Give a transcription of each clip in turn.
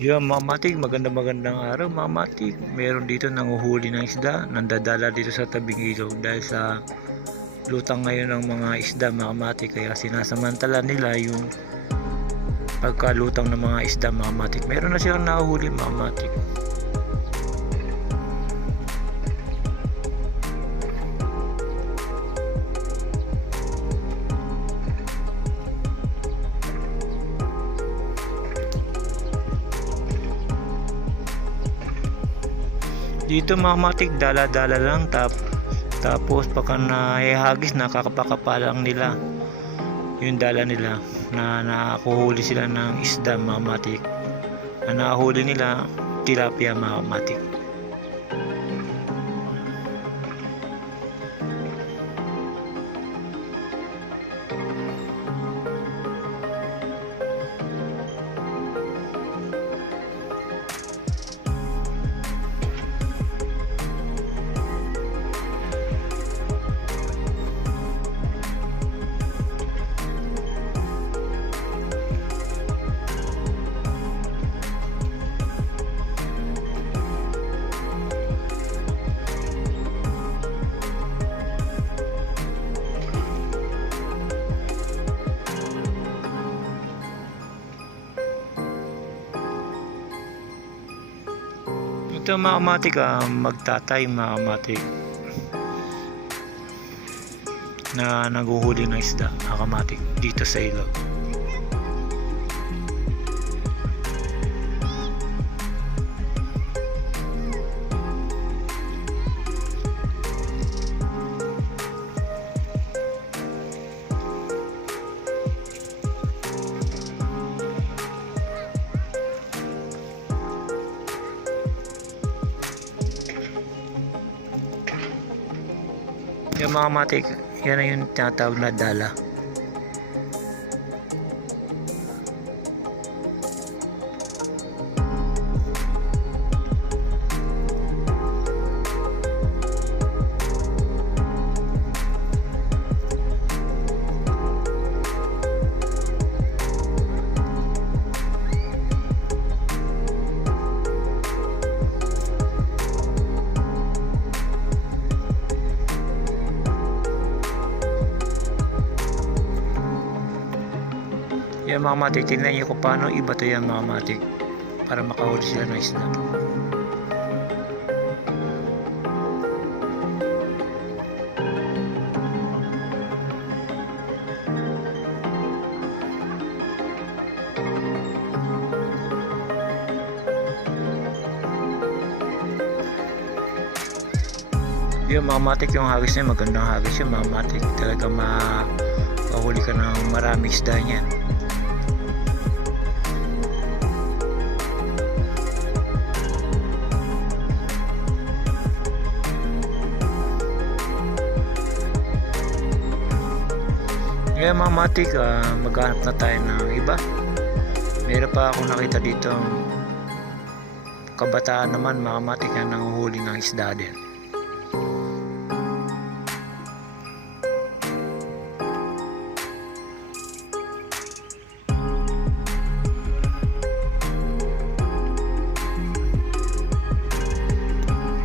Yung mga matik, magandang araw mga matik. Meron dito nanguhuli ng isda, nandadala dito sa tabing ilog dahil sa lutang ngayon ng mga isda mga matik, kaya sinasamantala nila yung pagkalutang ng mga isda mga matik. Meron na silang nahuhuli mga matik. Dito mga matik, dala-dala lang tapos pagka nahihagis, nakakapakapa lang nila yung dala nila na nakuhuli sila ng isda mga matik. Na nakahuli nila tilapia mga matik. Ito mga matik, magtatay mga matik na naguhuli ng isda mga matik dito sa ilog. Yung mga matik, yan na yung tinatawag na dala. Yan mga matik, tingnan nyo kung paano iba to yan mga matik para makahuli sila ng isda. Yung mga matik, yung hagis niya magandang hagis yung mga matik, talaga makahuli ka ng maraming isda niyan. Ngayon mga matik, maghanap na tayo ng iba. Meron pa ako nakita dito kabataan naman mga matik na nanguhuli ng isda din.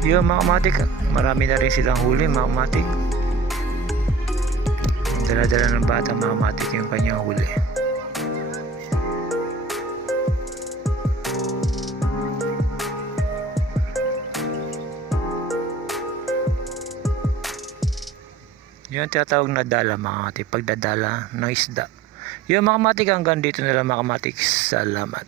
Yung mga matik, marami na rin silang huli mga matik. Dala-dala ng bata mga matik yung kanyang huli. Yung tinatawag na dala mga matik, pagdadala ng isda. Yung mga matik, hanggang dito na lang mga matik. Salamat.